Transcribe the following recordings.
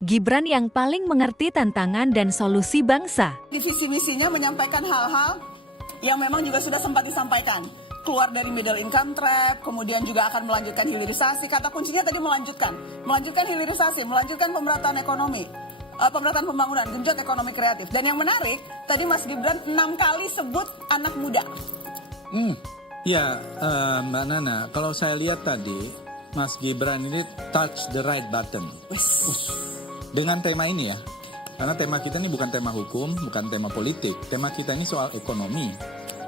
Gibran yang paling mengerti tantangan dan solusi bangsa. Di visi misinya menyampaikan hal-hal yang memang juga sudah sempat disampaikan. Keluar dari middle income trap, kemudian juga akan melanjutkan hilirisasi. Kata kuncinya tadi melanjutkan hilirisasi, melanjutkan pemerataan ekonomi, pemerataan pembangunan, genjot ekonomi kreatif. Dan yang menarik, tadi Mas Gibran 6 kali sebut anak muda. Ya, Mbak Nana, kalau saya lihat tadi, Mas Gibran ini touch the right button. Dengan tema ini ya, karena tema kita ini bukan tema hukum, bukan tema politik. Tema kita ini soal ekonomi.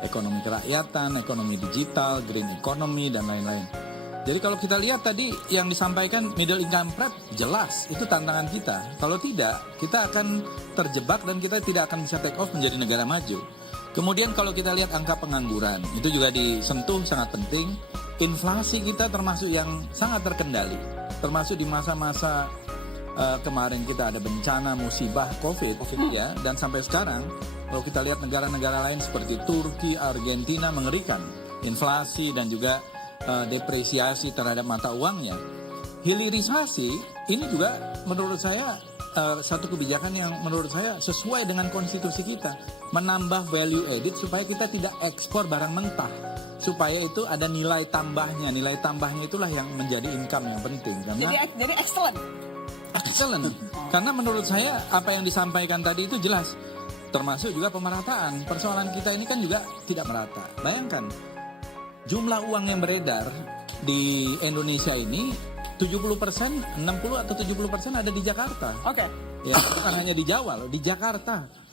Ekonomi kerakyatan, ekonomi digital, green economy, dan lain-lain. Jadi kalau kita lihat tadi yang disampaikan middle income trap, jelas itu tantangan kita. Kalau tidak, kita akan terjebak dan kita tidak akan bisa take off menjadi negara maju. Kemudian kalau kita lihat angka pengangguran, itu juga disentuh sangat penting. Inflasi kita termasuk yang sangat terkendali. Termasuk di masa-masa kemarin kita ada bencana musibah COVID ya, dan sampai sekarang kalau kita lihat negara-negara lain seperti Turki, Argentina mengerikan inflasi dan juga depresiasi terhadap mata uangnya. Hilirisasi ini juga menurut saya satu kebijakan yang menurut saya sesuai dengan konstitusi kita, menambah value added supaya kita tidak ekspor barang mentah, supaya itu ada nilai tambahnya. Nilai tambahnya itulah yang menjadi income yang penting. Karena Jadi excellent. Excellent. Karena menurut saya apa yang disampaikan tadi itu jelas. Termasuk juga pemerataan. Persoalan kita ini kan juga tidak merata. Bayangkan, jumlah uang yang beredar di Indonesia ini 70%, 60 atau 70% ada di Jakarta. Oke. Ya, bukan hanya di Jawa loh, di Jakarta.